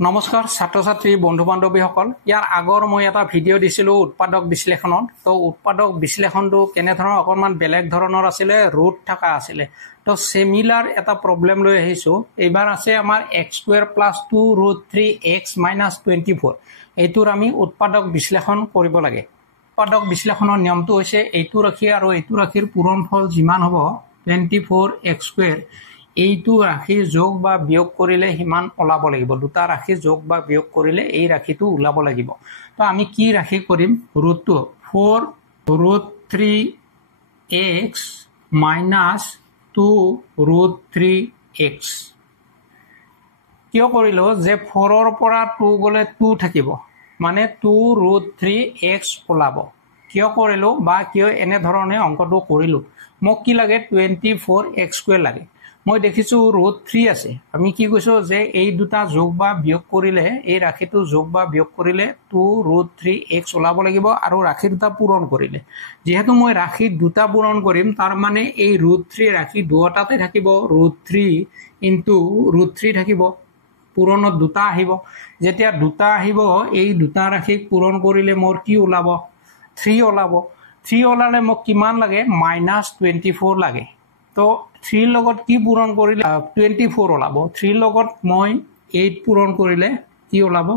নমস্কাৰ ছাত্ৰ ছাত্ৰী বন্ধু বান্ধৱীসকল ইয়াৰ আগৰ মই এটা ভিডিঅ' দিছিলোঁ উৎপাদক বিশ্লেষণত তো উৎপাদক বিশ্লেষণটো কেনে ধৰণৰ অকণমান বেলেগ ধৰণৰ আছিলে ৰুট থকা আছিলে তো সিমিলাৰ এটা প্ৰবলেম লৈ আহিছোঁ এইবাৰ আছে আমাৰ x² + 2√3x - 24 এইটোৰ আমি উৎপাদক বিশ্লেষণ কৰিব লাগে উৎপাদক বিশ্লেষণৰ নিয়মটো হৈছে এইটো ৰাশি আৰু এইটো ৰাশিৰ পূৰণফল যিমান হ'ব 24x² এইটো ৰাশি যোগ বা বিয়োগ কৰিলে হিমান ওলাব লাগিব দুটা ৰাশি যোগ বা বিয়োগ কৰিলে এই ৰাশিটো ওলাব লাগিব তো আমি কি ৰাশি কৰিম ৰুটটো 4√3x - 2√3x কিয় কৰিলো যে 4 ৰ পৰা 2 গলে 2 থাকিব মানে 2√3x ওলাব কিয় কৰিলো বা কিয় এনে ধৰণে অংকটো কৰিলো মোক কি লাগে 24x² লাগে মই দেখিছো √3 আছে আমি কি কৈছো যে এই দুটা যোগ বা বিয়োগ কৰিলে এই ৰাশিটো যোগ বা বিয়োগ কৰিলে 2√3x ওলাব লাগিব আৰু ৰাশি দুটা পূৰণ কৰিলে যেহেতু মই ৰাশি দুটা পূৰণ কৰিম তাৰ মানে এই √3 ৰাশি দুটাতে থাকিব √3 * √3 থাকিব পূৰণত দুটা আহিব যেতিয়া দুটা আহিব এই দুটা ৰাশি পূৰণ কৰিলে মোৰ কি ওলাব 3 ওলাব 3 ওলালে মোক কিমান লাগে -24 লাগে তো 3 লগত কি পূৰণ কৰিলে 24 ওলাব 3 লগত মই 8 পূৰণ কৰিলে কি ওলাব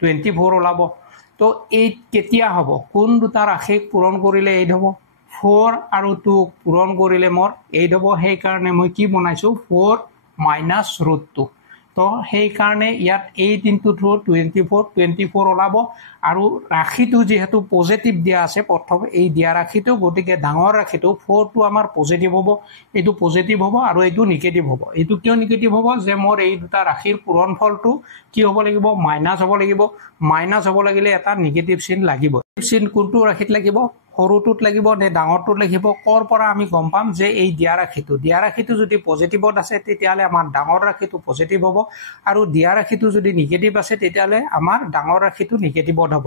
24 ওলাব তো 8 কেতিয়া হ'ব কোন দুটা ৰাশি পূৰণ কৰিলে 8 হ'ব 4 আৰু 2 পূৰণ কৰিলে মোৰ 8 হ'ব সেই কাৰণে মই কি বনাইছো 4 - √2 তো সেই কাৰণে ইয়াত 8 * 2 24 ওলাব আৰু ৰাশিটো যেহেতু পজিটিভ দিয়া আছে প্ৰথম এই দিয়া ৰাশিটো গতিকে ডাঙৰ ৰাশিটো 4 টো আমাৰ পজিটিভ হ'ব এইটো পজিটিভ হ'ব আৰু এইটো নিগেটিভ হ'ব এইটো কিয় নিগেটিভ হ'ব যে মোৰ এই দুটা ৰাশিৰ পূৰণফলটো কি হ'ব লাগিব মাইনাস হ'ব লাগিব মাইনাস হ'ব লাগিলে এটা নিগেটিভ চিন লাগিব চিন কোনটো ৰাশিত লাগিব সৰুটোত লাগিব নে ডাঙৰটোত লাগিব কৰ পৰা আমি গম পাম যে এই দিয়া ৰাশিটো যদি পজিটিভত আছে তেতিয়ালে আমাৰ ডাঙৰ ৰাশিটো পজিটিভ হ'ব আৰু দিয়া ৰাশিটো যদি নিগেটিভ আছে তেতিয়ালে আমাৰ ডাঙৰ ৰাশিটো নিগেটিভত হ'ব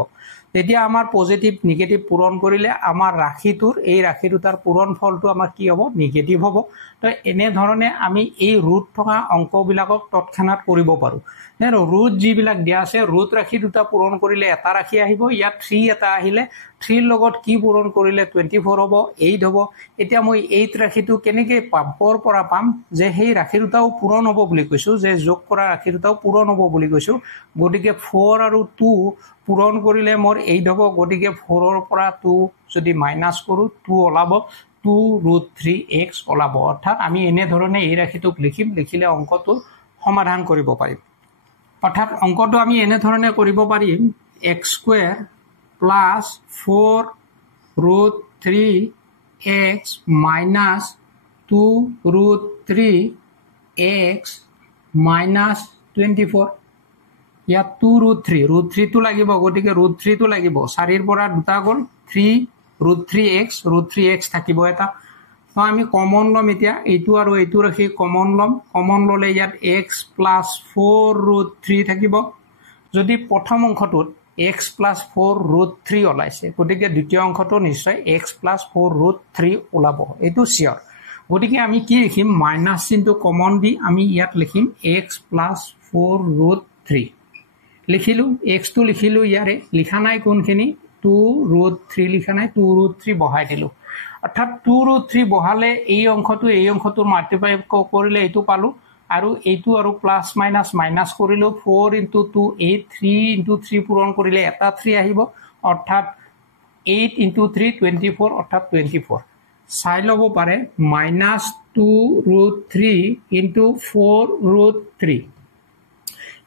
তেতিয়া আমাৰ পজিটিভ নিগেটিভ পূৰণ কৰিলে আমাৰ ৰাশিটোৰ এই ৰাশি দুটাৰ পূৰণফলটো আমাৰ কি হ'ব নিগেটিভ হ'ব তো এনে ধৰণে আমি এই ৰুট থকা অংকবিলাকক তৎক্ষণাত কৰিব পাৰো নে ৰুট যিবিলাক দিয়া আছে ৰুট ৰাশি দুটা পূৰণ কৰিলে এটা ৰাশি আহিব ইয়াত 3 এটা আহিলে 3 লগত কি পূৰণ কৰিলে 24 হ'ব 8 হ'ব এতিয়া মই 8 ৰাশিটো কেনেকৈ পাম কৰ পৰা পাম যে সেই ৰাশি দুটাও পূৰণ হ'ব বুলি কৈছো যে যোগ কৰা ৰাশি দুটাও পূৰণ হ'ব বুলি কৈছো গতিকে 4 আৰু 2 পূৰণ কৰিলে মোৰ 8 হ'ব গতিকে 4 ৰ পৰা 2 যদি মাইনাস কৰো 2 ওলাব 2√3x ওলাব অৰ্থাৎ আমি এনে ধৰণে এই ৰাশিটোক লিখিলে অংকটো সমাধান কৰিব পাৰিম অৰ্থাৎ অংকটো আমি এনে ধৰণে কৰিব পাৰিম x² + 4√3x - 2√3x - 24 ইয়াত 2√3 টো লাগিব গতিকে √3 টো লাগিব 4 ৰ পৰা দুটা গ'ল 3√3x থাকিব এটা তো আমি কমন লম এতিয়া এইটো আৰু এইটো ৰাখি কমন ললে ইয়াত x + 4√3 থাকিব যদি প্ৰথম অংশটোত x + 4√3 ওলাইছে গতিকে দ্বিতীয় অংশটো নিশ্চয় x + 4√3 ওলাব এইটো চিয়ৰ গতিকে আমি কি লিখিম মাইনাস চিনটো কমন দি আমি ইয়াত লিখিম x + 4√3 লিখিলো x টো লিখিলো ইয়াৰে লিখা নাই কোনখিনি 2√3 লিখা নাই 2√3 বহাই দিলো অৰ্থাৎ 2√3 বহালে এই অংশটো মাল্টিপ্লাই কৰিলে এইটো পালো আৰু এইটো আৰু প্লাস মাইনাস কৰিলো 4 * 2 8 3 * 3 পূৰণ কৰিলে এটা 3 আহিব অৰ্থাৎ 8 * 3 24 অৰ্থাৎ 24 চাই ল'ব পাৰে -2√3 * 4√3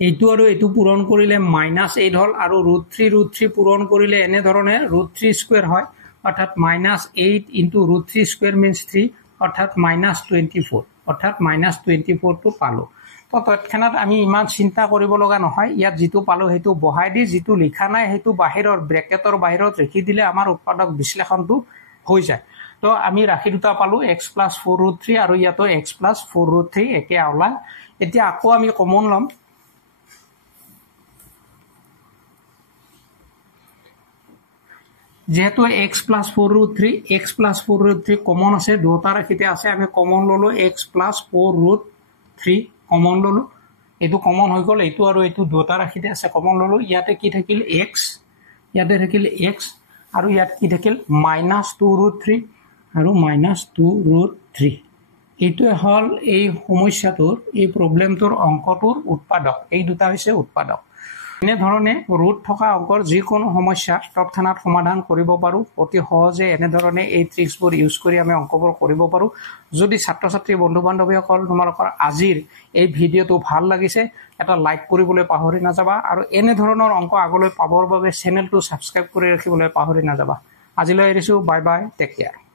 এইটো আৰু এইটো পূৰণ কৰিলে -8 হল আৰু √3 পূৰণ কৰিলে এনে ধৰণে √3² হয় অৰ্থাৎ -8 * √3² means 3 অৰ্থাৎ -24 অৰ্থাৎ -24 টো পালো তো তৎক্ষণাত আমি ইমান চিন্তা কৰিব লগা নহয় ইয়াত যেটো পালো হেতু বহাই দি যেটো লিখা নাই হেতু বাহিৰৰ ব্ৰেকেটৰ বাহিৰত ৰাখি দিলে আমাৰ উৎপাদক বিশ্লেষণটো হৈ যায় তো আমি ৰাশি দুটা পালো x + 4√3 আৰু ইয়াতো x + 4√3 একে আওলা এতিয়া আকৌ আমি কমন লম যেহেতু x + 4√3 কমন আছে দুটা ৰাশিতে আছে আমি কমন ললো x + 4√3 কমন ললো এইটো কমন হৈ গ'ল এইটো আৰু এইটো দুটা ৰাখিতে আছে কমন ললো ইয়াতে কি থাকিল x ইয়াতে থাকিল x আৰু ইয়াত কি থাকিল -2√3 আৰু -2√3 এইটো হল এই সমস্যাটোৰ এই প্ৰবলেমটোৰ অংকটোৰ উৎপাদক এই দুটা হৈছে উৎপাদক এনে ধৰণে ৰুট থকা অংকৰ যিকোনো সমস্যা তৎক্ষণাত সমাধান কৰিব পাৰো অতি সহজে এনে ধৰণে এই ট্ৰিক্সবোৰ ইউজ কৰি আমি অংকবোৰ কৰিব পাৰো যদি ছাত্ৰ ছাত্ৰী বন্ধু বান্ধৱীসকল তোমালোকৰ আজিৰ এই ভিডিঅটো ভাল লাগিছে এটা লাইক কৰিবলৈ পাহৰি নাযাবা আৰু এনে ধৰণৰ অংক আগলৈ পাবৰ বাবে চেনেলটো সাবস্ক্ৰাইব কৰি ৰাখিবলৈ পাহৰি নাযাবা আজিলৈ এৰিছো বাই বাই টেক কেয়াৰ